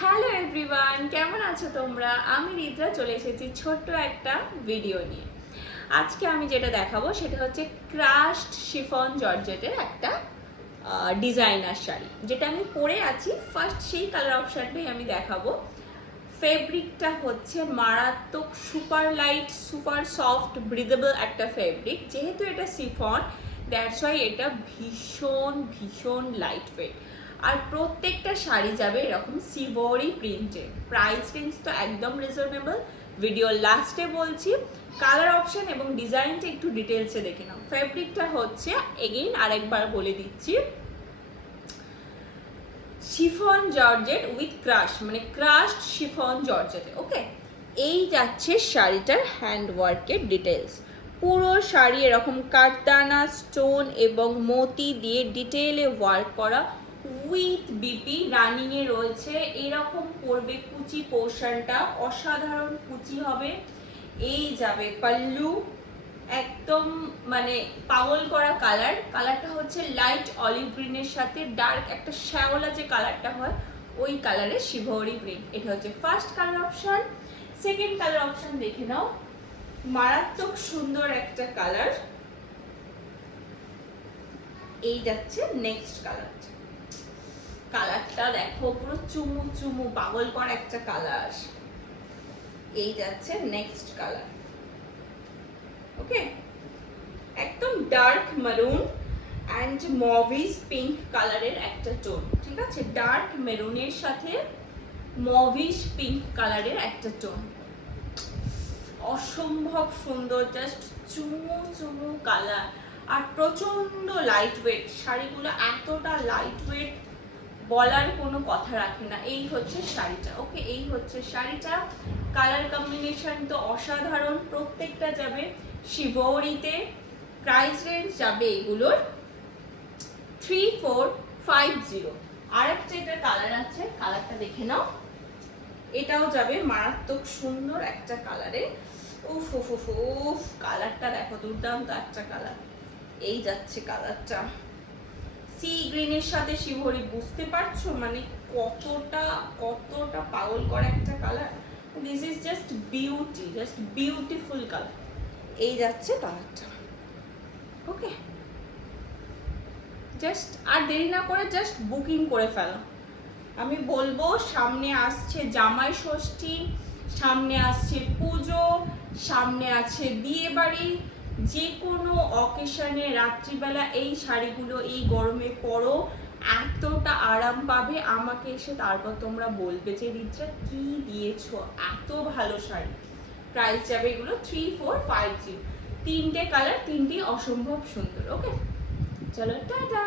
Hello everyone, কেমন আছো তোমরা? আমি রিদ্রা চলে এসেছি ছোট্ট একটা ভিডিও নিয়ে। আজকে আমি যেটা দেখাবো সেটা হচ্ছে ক্রাশড শিফন জর্জেটের একটা ডিজাইনার শাড়ি, যেটা আমি পরে আছি। ফার্স্ট সেই কালার অপশনটাই আমি দেখাবো। ফেব্রিকটা হচ্ছে মারাত্মক super light, super soft, breathable একটা ফেব্রিক। যেহেতু এটা শিফন, দ্যাটস ওয়াই এটা ভীষণ ভীষণ লাইট ওয়েট। আর প্রত্যেকটা শাড়ি যাবে এরকম সিভরি প্রিন্টে। প্রাইস রেঞ্জ তো একদম রিজনেবল। ভিডিও লাস্টে বলছি। কালার অপশন এবং ডিজাইনটা একটু ডিটেলসে দেখে নাও। ফেব্রিকটা হচ্ছে এগেইন আরেকবার বলে দিচ্ছি, শিফন জর্জেট উইথ ক্রাশ, মানে ক্রাশড শিফন জর্জেটে। ওকে, এই যাচ্ছে শাড়িটার হ্যান্ড ওয়ার্কের ডিটেলস। পুরো শাড়ি এরকম কাঠদানা, স্টোন এবং মতি দিয়ে ডিটেলে ওয়ার্ক করা উইথ বিপি রানিংয়ে রয়েছে। এরকম পড়বে কুচি পোর্শনটা, অসাধারণ কুচি হবে। এই যাবে পাল্লু, একদম মানে পাগল করা কালার। কালারটা হচ্ছে লাইট অলিভ গ্রিনের সাথে ডার্ক একটা শ্যাওলা যে কালারটা হয় ওই কালারের শিভরি প্রিন্ট। এটা হচ্ছে first colour option. Second colour option দেখে নাও, মারাত্মক সুন্দর একটা কালার। এই যাচ্ছে নেক্সট কালারটা। কালারটা দেখো, পুরো চুমু চুমু পাগল করা একটা কালার। এই যাচ্ছে নেক্সট কালার। ওকে, একদম ডার্ক মারুন অ্যান্ড মভিস পিঙ্ক কালারের একটা টোন। ঠিক আছে, ডার্ক মেরুনের সাথে মভিস পিঙ্ক কালারের একটা টোন। অসম্ভব সুন্দর, জাস্ট চুমু চুমু কালার। আর প্রচন্ড লাইট ওয়েট। শাড়িগুলো এতটা লাইট ওয়েট বলার কোনো কথা রাখে না। এই হচ্ছে শাড়িটা। ওকে, এই হচ্ছে শাড়িটা। কালার কম্বিনেশন তো অসাধারণ। প্রত্যেকটা যাবে শিভরিতে। প্রাইস রেঞ্জ যাবে এগুলোর 3450। আরেকটা এটা কালার আছে, কালারটা দেখে নাও। এটাও যাবে মারাত্মক সুন্দর একটা কালারে। উফ উফ উফ উফ, কালারটা দেখো, দুর্দান্ত একটা কালার। এই যাচ্ছে কালারটা সি গ্রিনের সাথে শিভরি। বুঝতে পারছো মানে কতটা কতটা পাগল করা একটা colour. This is just beauty, just beautiful colour. এই যাচ্ছে কালারটা। ওকে, জাস্ট আর দেরি না করে জাস্ট বুকিং করে ফেলো। আমি বলবো সামনে আসছে জামাই ষষ্ঠী, সামনে আসছে পুজো, সামনে আছে বিয়ে বাড়ি। যে কোনো অকেশনে রাত্রিবেলা এই শাড়িগুলো এই গরমে পরো, এতটা আরাম পাবে। আমাকে এসে তারপর তোমরা বলবে যে রিদ্রা কি দিয়েছো, এত ভালো শাড়ি। প্রাইস যাবে এগুলো 3450। তিনটে কালার, তিনটি অসম্ভব সুন্দর। ওকে, চলো টাটা।